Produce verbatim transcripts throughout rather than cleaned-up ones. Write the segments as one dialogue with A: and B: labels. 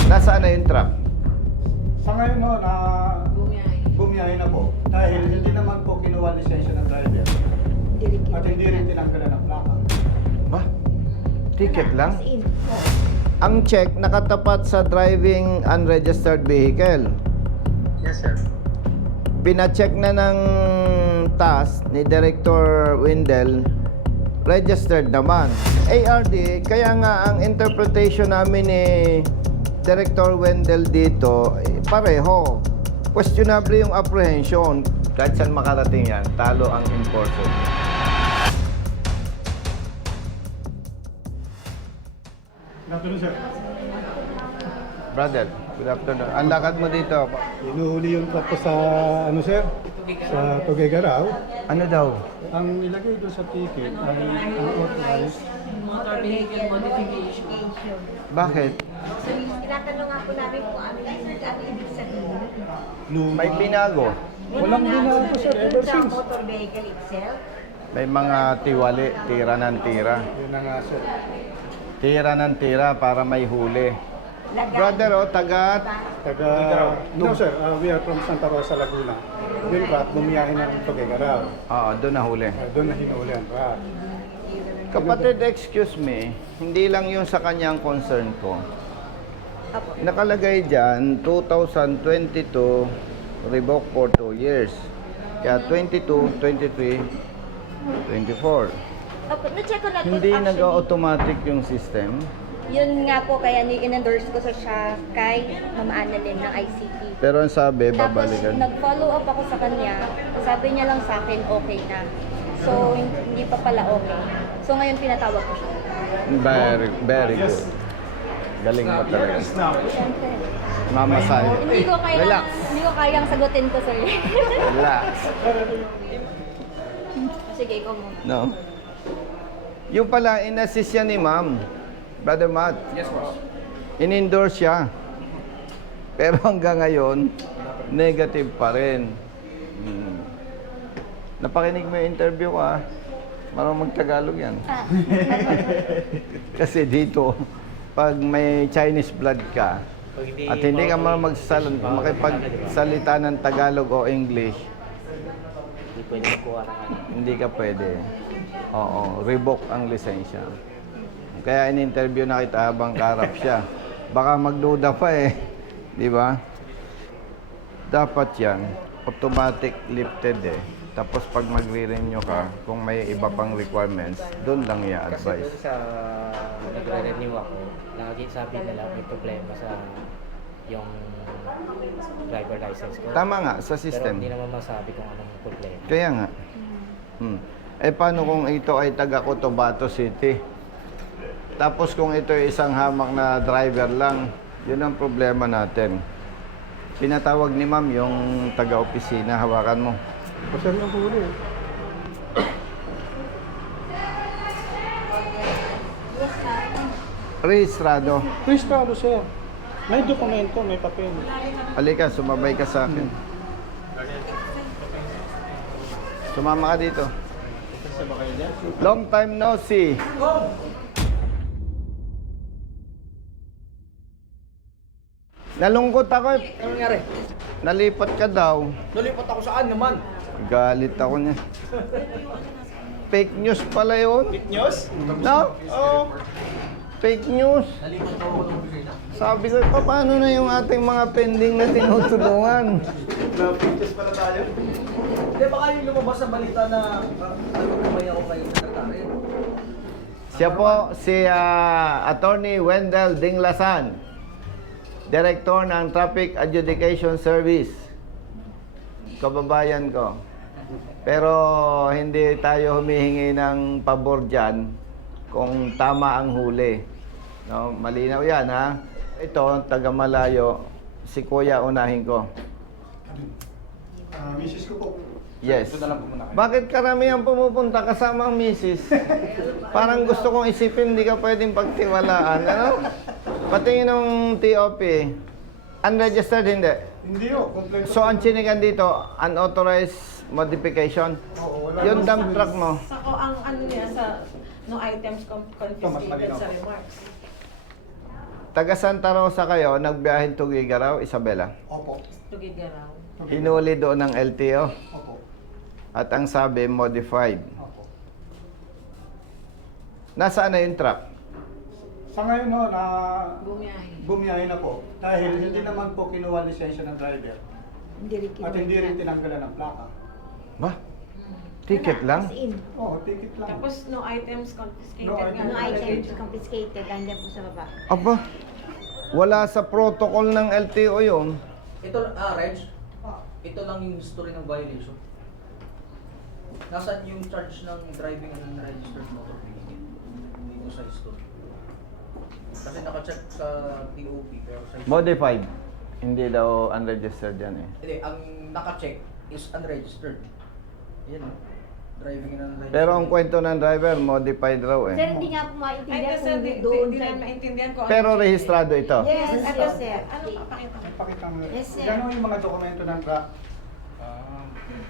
A: Nasaan na yung truck?
B: Sa ngayon no, na bumiyahe na po. Dahil hindi naman po kinuha lisensya ng driver. At hindi rin tinanggalan ng plaka.
A: Ba? Ticket lang? Ang check nakatapat sa driving unregistered vehicle.
B: Yes, sir.
A: Pina-check na ng T A S ni Director Wendell, registered naman. A R D, kaya nga ang interpretation namin ni Director Wendell dito, eh, pareho. Questionable yung apprehension. Kahit saan makarating yan, talo ang enforcer.
B: Good afternoon, sir.
A: Brother, good afternoon. Ang lakad mo dito.
B: Inuhuli yung truck ko sa, ano sir? Sa Tuguegarao.
A: Ano daw?
B: Ang ilagay doon sa ticket, ang, ang authorized.
C: Motor vehicle modification.
A: Bakit?
D: So, tinatanong nga po namin kung ano yung ano ibig sabihin.
B: Luma.
A: May binago.
B: Walang binago, sir, ever
D: Sa
B: since.
D: motor vehicle itself.
A: May mga tiwali, tira ng tira.
B: Yun na nga, sir.
A: Tira ng tira para may huli.
D: Lagat.
A: Brother, oh, taga...
B: Taga, no sir, uh, we are from Santa Rosa, Laguna. Yung truck, bumiyahe ng Tuguegarao.
A: Oo, doon nahuli.
B: Uh, doon na hinuli ang truck.
A: Kapatid, excuse me, hindi lang yung sa kanyang concern ko. Nakalagay dyan, two thousand twenty-two, revoke for two years. Kaya twenty-two, twenty-three, twenty-four.
E: Opo, na-check ko na po
A: Hindi
E: actually.
A: nag-automatic yung system.
E: Yun nga po, kaya ni-endorse ko sa siya kay Ma'am Annalyn ng I C T.
A: Pero ang sabi,
E: Tapos,
A: babalikan.
E: nag-follow up ako sa kanya. Sabi niya lang sa akin, okay na. So, hindi pa pala okay. So, ngayon pinatawag ko siya.
A: Very, very good. Galing mo talaga.
E: Siyempre.
A: Mama Sai.
E: Hindi ko kaya,
A: Relax.
E: hindi ko kayang sagutin ko, sir.
A: Relax.
E: Sige, ikaw muna.
A: No? Yung pala, in-assist yan ni ma'am. Brother Matt.
F: Yes, boss.
A: In-endorse siya. Pero hanggang ngayon, negative pa rin. Hmm. Napakinig mo yung interview ko, ah. Marunong mag-Tagalog yan.
E: Ah,
A: Kasi dito, pag may Chinese blood ka, at hindi ka marunong magsal- makipagsalita ng Tagalog o English,
F: Hindi pwede magkuha ng ano.
A: hindi ka pwede. Oo, revoke ang lisensya. Kaya in-interview na kita habang karap siya. Baka magduda pa eh. Di ba? Dapat yan, automatic lifted eh. Tapos pag magre-renew ka, kung may iba pang requirements, doon lang
F: Kasi
A: i-advise.
F: doon sa nagre-renew ako, lagi sabi nila may problema sa yung driver license ko.
A: Tama nga, sa
F: Pero
A: system.
F: hindi naman masabi kung anong problema.
A: Kaya nga. Hmm. Eh paano kung ito ay taga Cotabato City? Tapos kung ito ay isang hamak na driver lang, yun ang problema natin. Pinatawag ni ma'am yung taga-opisina, hawakan mo.
B: O sir, yung huli.
A: Rehistrado.
B: Registrado, sir. May dokumento, may papel.
A: Halika, sumabay ka sa akin. Sumama ka dito. Long time no see. Nalungkot ako eh.
G: Ano nangyari?
A: Nalipat ka daw.
G: Nalipat ako saan naman?
A: Galit ako niya. Fake news pala yun.
G: Fake news?
A: No?
G: Oo.
A: Fake news. Sabi ko, "Pa, paano na yung ating mga pending na tinutulungan?"
G: Na-fake pala tayo. Hindi, baka yung lumabas sa balita na nagpapamay ako kayo sa Secretary.
A: Siya po si ah, Attorney Wendell Dinglasan, Director ng Traffic Adjudication Service. Kababayan ko. Pero hindi tayo humihingi ng pabor dyan kung tama ang huli. No, malinaw yan, ha? Ito, taga Malayo, si Kuya unahin ko.
B: Uh, misis ko po.
A: Yes. Bakit karamihan pumupunta kasama ang misis? Parang gusto kong isipin, hindi ka pwedeng pagtiwalaan. Ano? Pati yung T O P, unregistered hindi.
B: Hindi o. Complaint.
A: So ang chinigan dito, unauthorized modification.
B: Oo, wala
A: Yung
B: namang-
A: dump truck mo,
C: Sako ang ano niya sa no items com- confiscated
B: malinaw.
C: sa remarks.
A: taga Santa Rosa kayo, nagbiyahin to Gigaraw, Isabela.
B: Opo.
C: Tugigaraw.
A: Hinuli doon ng L T O.
B: Opo.
A: At ang sabi, modified.
B: Opo.
A: Nasaan na yung truck?
B: Sa ngayon no, na
C: Bumiyahe.
B: bumiyahe na po. Dahil hindi naman po kinuha lisensya ng driver.
D: Hindi rin
B: At hindi rin tinanggalan ng plaka.
A: Ba? Ticket lang?
D: As in,
B: Oo, ticket lang.
C: Tapos no items confiscated
B: No
C: nga.
B: items.
D: no items confiscated, andyan po sa baba.
A: Aba, wala sa protocol ng L T O yun.
G: Ito, ah, Reg, ito lang yung history ng violation. Nasaan yung charge ng driving and unregistered motor vehicle? Dito sa history. Kasi naka-check sa T O P pero sa history.
A: Modified. Hindi daw unregistered yan eh.
G: Hindi, ang naka-check is unregistered. Yan. Driving and unregistered.
A: Pero ang kwento ng driver, modified raw
D: Sir,
A: eh.
D: hindi nga po
C: Ay,
D: maintindihan
C: kasi
D: kung
C: di, di,
D: doon
C: di
D: sa...
C: namin maintindihan ko.
A: Pero rehistrado ito.
D: Yes,
C: Ito,
D: yes, sir.
C: Ano papakita mo?
B: Pakita mo.
D: Yes, sir.
B: Gano'n yung mga dokumento ng truck?
G: Ah,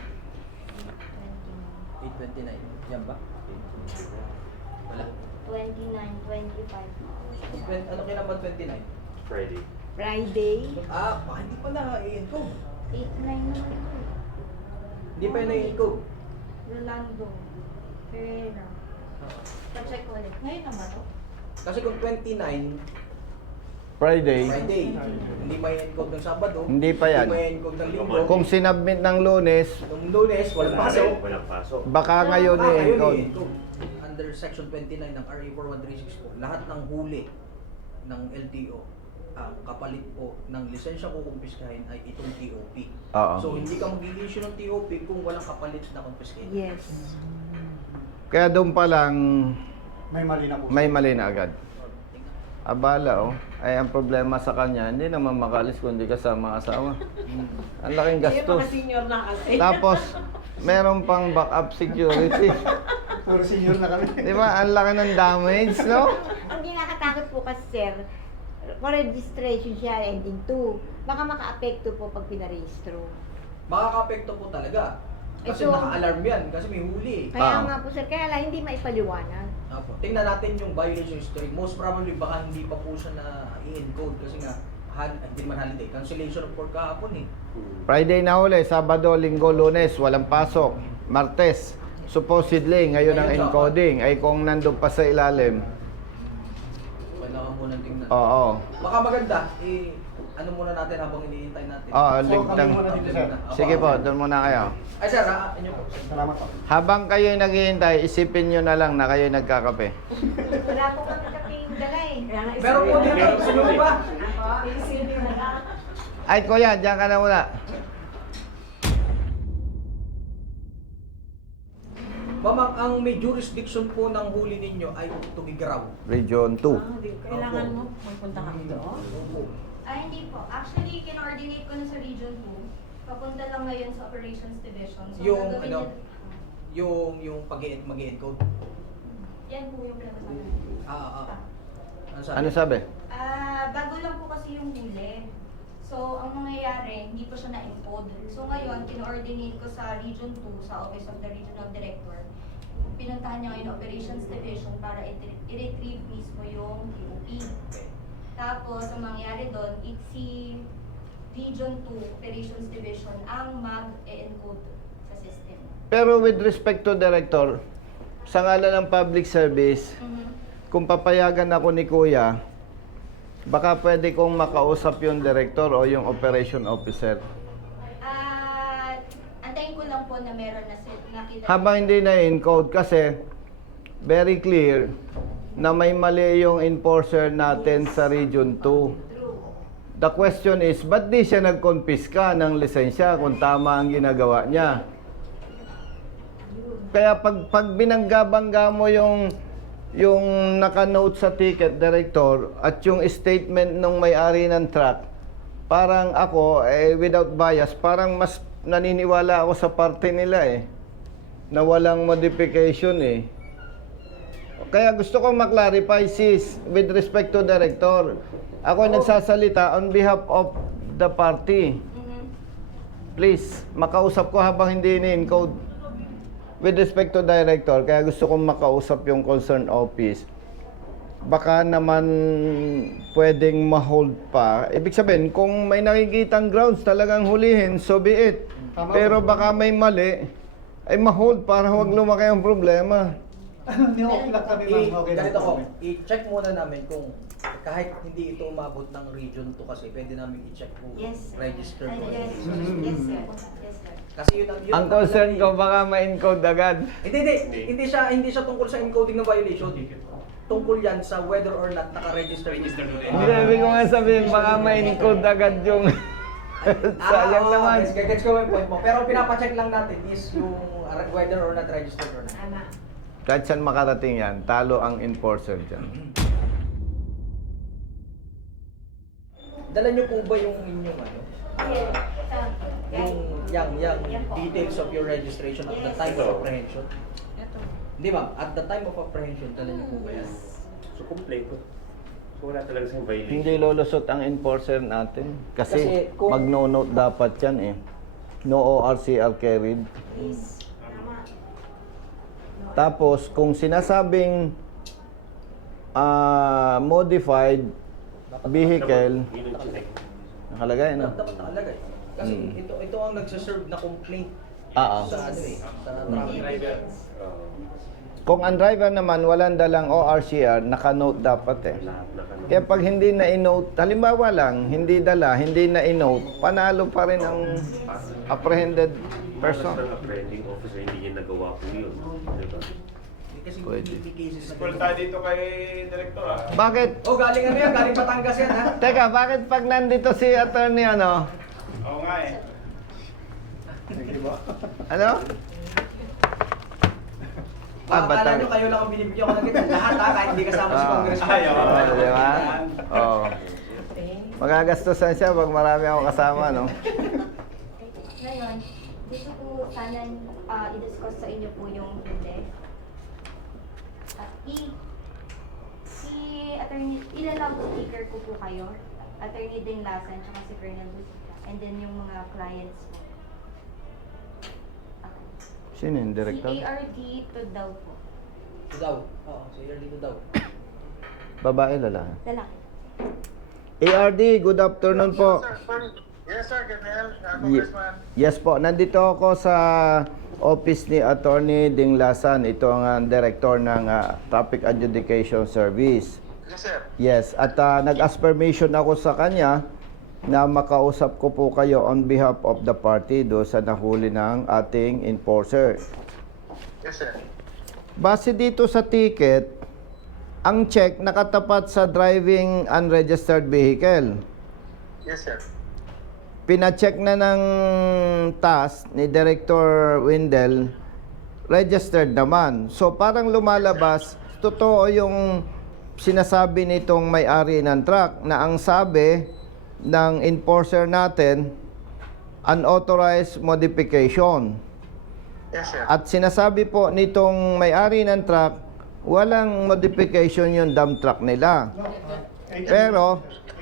G: eight twenty-nine. Yan ba? Wala.
E: twenty-nine, twenty-five.
G: Twen- Ano kailan ba twenty-nine?
H: Friday.
D: Friday.
G: Ah, baka hindi pa na-i-encode.
E: eight, nine naman ito.
G: Hindi pa yun na-i-encode.
E: Rolando. Ferreira. Pa-check ko ulit. Ngayon naman to.
G: Kasi kung twenty-nine,
A: Friday,
G: Friday, hindi may encode ng Sabado,
A: Hindi pa yan.
G: Hindi may encode ng Linggo.
A: kung sinubmit ng Lunes,
G: Nung Lunes, walang
H: Wala
G: pasok.
H: rin, Walang pasok.
A: baka ngayon
G: Ah, ngayon
A: i-encode.
G: i-encode. Under Section twenty-nine ng R A four one three six po, lahat ng huli ng L T O, ang kapalit po ng lisensya ko kumpiskahin ay itong T O P.
A: Oo.
G: So hindi ka mag-i-issue ng T O P kung walang kapalit na confiscate.
D: Yes.
A: Kaya doon pa lang,
B: May mali na po.
A: may mali na agad. Abala oh. Ay ang problema sa kanya, hindi naman makalis kundi kasama asawa. Ang laking
C: Yung
A: gastos.
C: mga senior na kasi.
A: Tapos, meron pang backup security.
B: Puro senior na kami.
A: Di ba? Ang laki ng damage, no?
D: Ang kinakatakot po kasi, sir, for registration siya, ending two. Baka maka-apekto po pag pinarehistro.
G: Makaka-apekto po talaga. Kasi
D: Ito-
G: naka-alarm yan, kasi may huli.
D: Kaya
A: Ah.
D: nga po, sir, kaya lang hindi maipaliwanag.
G: Apo. Tingnan natin yung violation history. Most probably baka hindi pa po siya na i-encode kasi nga hal- hindi man holiday. Cancellation report kahapon eh.
A: Friday na huli, Sabado, Linggo, Lunes, walang pasok. Martes, supposedly, ngayon ang encoding. Ay kung nandun pa sa ilalim.
G: Kailangan muna tingnan.
A: Oo.
G: Baka maganda, eh, ano muna natin habang hinihintay natin.
A: Oo,
B: So,
A: ligtang.
B: kami muna dito, sir.
A: Sige po, doon muna kayo.
G: Ay sir, ah, inyo po.
B: Salamat po.
A: Habang kayo naghihintay, isipin nyo na lang na kayo nagkakape.
D: Wala po kami kaping dala eh.
C: Kaya nga,
G: Pero po dito,
H: Meron po
G: sino
H: eh.
G: ba?
C: isipin mo na.
A: Ay, kuya, diyan ka na muna.
G: Mamang, ang may jurisdiction po ng huli ninyo ay Tugigaraw.
A: Region two.
C: Ah, di- Kailangan mo, magpunta ka doon.
G: Opo.
E: Ay, hindi po. Actually, kinoordinate ko na sa Region two. Papunta lang ngayon sa Operations Division. So,
G: Yung,
E: gagawin
G: ano,
E: nila-
G: Yung, yung pag-i-encode.
E: Yan po yung pinag-usapan.
G: Ah, ah, ah. Ano sabi?
A: Ano sabi?
E: Ah, bago lang po kasi yung huli. So, ang mangyayari, hindi po siya na-encode. So, ngayon, kino-ordinate ko sa Region two, sa Office of the Regional Director. Pinuntahan niya ngayon yung Operations Division para i- i-retrieve mismo yung T O P.
G: Okay.
E: Tapos, ang mangyayari doon, it's si Region two Operations Division ang mag-e-encode sa system.
A: Pero with respect to director, sa ngalan ng public service,
E: Mhm.
A: kung papayagan ako ni kuya, baka pwede kong makausap yung director o yung operation officer.
E: At antayin ko lang po na meron na set nakita.
A: Habang hindi na-encode kasi very clear na may mali yung enforcer natin sa Region two.
E: True.
A: The question is, ba't di siya nagkonpiska ng lisensya kung tama ang ginagawa niya? Kaya pag, pag binangga-bangga mo yung yung naka-note sa ticket, director, at yung statement ng may-ari ng truck, parang ako, eh, without bias, parang mas naniniwala ako sa parte nila eh, na walang modification eh. Kaya gusto ko maklarify, sis, with respect to director. Ako ay nagsasalita on behalf of the party.
E: Mhm.
A: Please, makausap ko habang hindi ni-encode. With respect to director, kaya gusto kong makausap yung concerned office. baka naman pwedeng ma-hold pa. Ibig sabihin, kung may nakikitang grounds talagang hulihin, so be it.
B: Tama
A: Pero
B: po.
A: baka may mali, ay ma-hold para huwag lumaki ang problema.
B: Hindi okay lang kami, ma'am.
G: I,
B: Okay lang
G: ganito
B: po
G: ko,
B: kami.
G: i-check muna namin kung kahit hindi ito umabot ng region two kasi pwede namin i-check kung
D: Yes.
G: registered
D: Ay,
G: or
D: yes,
G: hindi.
D: yes, sir. Yes, sir.
G: Kasi yun ang yun
A: Ang
G: ang
A: concern
G: nakalagay.
A: ko, baka ma-encode agad.
G: Hindi, hindi. Hindi siya hindi siya tungkol sa encoding ng violation. Tungkol yan sa whether or not naka-register yung
A: Hindi, ibig ko nga sabihin, baka ma-encode agad yung... Sayang
G: ah,
A: naman.
G: Yes, gets ko yung point mo. Pero pinapacheck lang natin is yung whether or not registered or not.
D: Tama.
A: Kahit saan makarating yan, talo ang enforcer dyan.
G: Dala niyo po ba yung inyong ano?
E: Yes.
G: Yung yang yang
E: Yan po.
G: details of your registration at the
E: Yes.
G: time of apprehension?
C: Ito.
G: Hindi ma'am, at the time of apprehension, dala niyo po ba yan?
H: So, kompleto. So, wala talaga siyang violation.
A: Hindi lolusot ang enforcer natin. Kasi,
G: Kasi kung-
A: mag-no-note dapat yan eh. No O R C R carried.
D: Yes. Tama.
A: Tapos, kung sinasabing ah, modified vehicle,
H: Yun ang check.
A: nakalagay no?
G: Dapat nakalagay. Kasi
A: Mm.
G: ito ito ang nagsaserve na complaint
A: Ah, ah.
G: sa ano eh, sa traffic.
H: Uh,
A: Kung ang driver naman walang dalang O R C R, naka-note dapat eh.
H: lahat na ka
A: Kaya pag hindi na inote, halimbawa lang, hindi dala, hindi na inote, panalo pa rin ang apprehended person.
H: Ng apprehending officer, hindi niya nagawa po yun. Diba?
G: Kasi
A: Pwede.
G: hindi cases na
I: Scroll tayo dito kay Director ah.
A: Bakit?
G: Oh, galing ano yan? Galing Batangas yan ha?
A: Teka, bakit pag nandito si attorney ano?
I: Oo nga eh.
B: Sige ba?
A: Ano? Ah,
G: Ah, Akala
A: Batang-
G: nyo kayo lang ang binibigyan ko ng kita. Lahat ha, kahit hindi kasama si
A: Ah.
G: Congressman.
I: Ay, oo.
A: Oh, di ba? Oo. Magagastusan siya pag marami ako kasama, no?
E: Ngayon, dito po sana ah, i-discuss sa inyo po yung hindi. At i si attorney, ilan lang po speaker ko po kayo. Attorney Ding Lasan, tsaka si Colonel Busita. And then yung mga clients po. Okay.
A: Sino yung director?
E: Si A R D to daw po.
G: Ito daw. Oo, so you're dito daw.
A: Babae, lalaki.
E: Lalaki.
A: A R D, good afternoon po.
I: Yes sir, Ganel. Uh,
A: Ye-
I: Congressman.
A: Yes po, nandito ako sa office ni Attorney Ding Lasan. Ito ang uh, director ng uh, Traffic Adjudication Service.
I: Yes sir.
A: Yes, at uh, nag-ask permission ako sa kanya na makausap ko po kayo on behalf of the party do sa nahuli ng ating enforcer.
I: Yes sir.
A: Base dito sa ticket, ang check nakatapat sa driving unregistered vehicle.
I: Yes sir.
A: Pina-check na ng task ni Director Windel, registered naman. So parang lumalabas, totoo yung sinasabi nitong may-ari ng truck na ang sabi ng enforcer natin, unauthorized modification.
I: Yes sir.
A: At sinasabi po nitong may-ari ng truck, walang modification yung dump truck nila. Pero,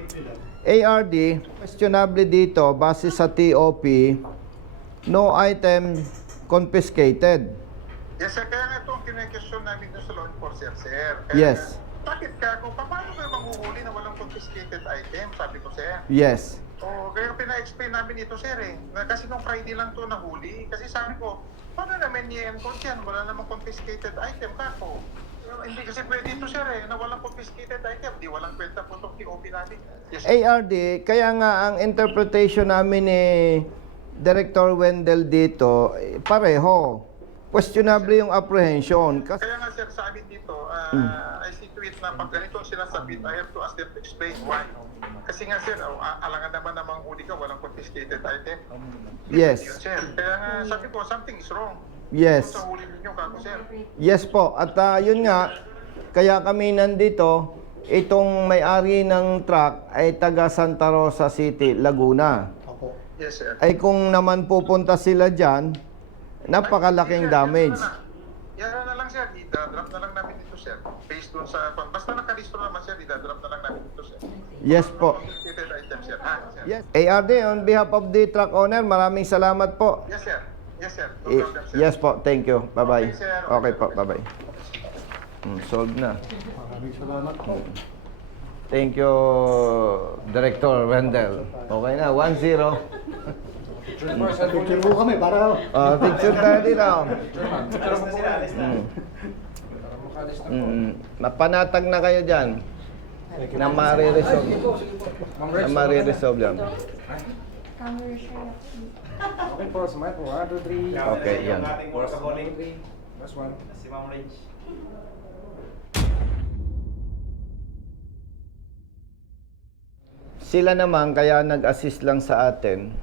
A: A R D, questionable dito, base sa T O P, no item confiscated.
I: Yes sir, kaya nga itong kinekesyon namin doon sa law enforcer sir. Kaya
A: Yes.
I: nga, bakit ka, kung paano kayo manghuhuli na walang confiscated item, sabi ko sir.
A: Yes.
I: Oo, kaya pina-explain namin ito sir eh. Na, kasi nung Friday lang to nahuli. Kasi sabi ko, paano namin i-encode yan? Wala namang confiscated item kako. Hindi kasi pwede ito sir eh, na walang confiscated item. Di walang kwenta po itong T O P natin. Yes,
A: A R D, kaya nga ang interpretation namin ni Director Wendell dito, eh, pareho. Questionable yung apprehension. Kasi
I: Kaya nga sir, sa amin dito, uh, I see to it na pag ganito ang sinasabit, I have to ask them to explain why. Kasi nga sir, oh, a- alangan naman namang huli ka, walang confiscated item.
A: Yes.
I: Yun sir. Kaya nga sabi ko, something is wrong.
A: Yes.
I: Sa huli ninyo, kako sir.
A: Yes po. At ah, yun nga, kaya kami nandito, itong may-ari ng truck ay taga Santa Rosa City, Laguna.
B: Opo.
I: Yes sir.
A: Ay kung naman pupunta sila dyan, napakalaking damage.
I: Yan na lang sir, i-drop na lang namin dito sir. Based dun sa, basta nakaristro naman sir, i-drop na lang namin dito sir.
A: Yes po.
I: Confiscated item sir. Ha, sir.
A: Yes. A R D, on behalf of the truck owner, maraming salamat po.
I: Yes sir. Yes sir. No
A: Eh,
I: problem sir.
A: Yes po, thank you. Bye-bye.
I: Okay, sir.
A: Okay po, bye-bye. Mm, solved na.
B: Maraming salamat po.
A: Thank you, Director Wendell. Okay na, one zero.
B: Picture mo kami para...
A: Oh, picture tayo dito. Mm. Mm. Mapanatag na kayo dyan. Na mariresolve. Na mariresolve yan.
F: Okay po, smile po. one, two, three.
A: Okay, yan.
F: Last one.
A: Sila naman, kaya nag-assist lang sa atin,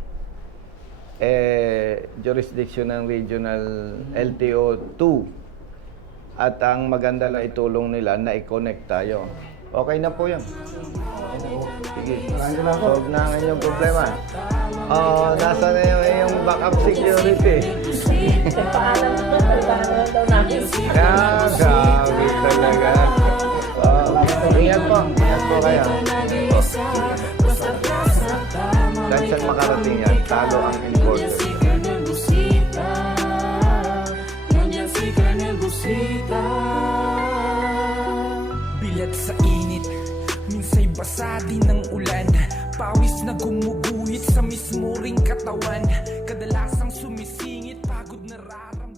A: eh, jurisdiction ng Regional L T O two. At ang maganda lang itulong nila na i-connect tayo. Okay na po yan. Sige, solve na ang inyong problema. Oh, nasa na yung, yung backup security.
C: Paalam na, paliwanag na lang daw namin.
A: Ah, grabe talaga. Oh, ingat po. Ingat po kayo. Oh. Dahil saan makarating yan, talo ang importer.
J: Bilat sa init, minsay basa din ng ulan. Pawis na gumuguhit sa mismo ring katawan. Kadalasang sumisingit, pagod na raram.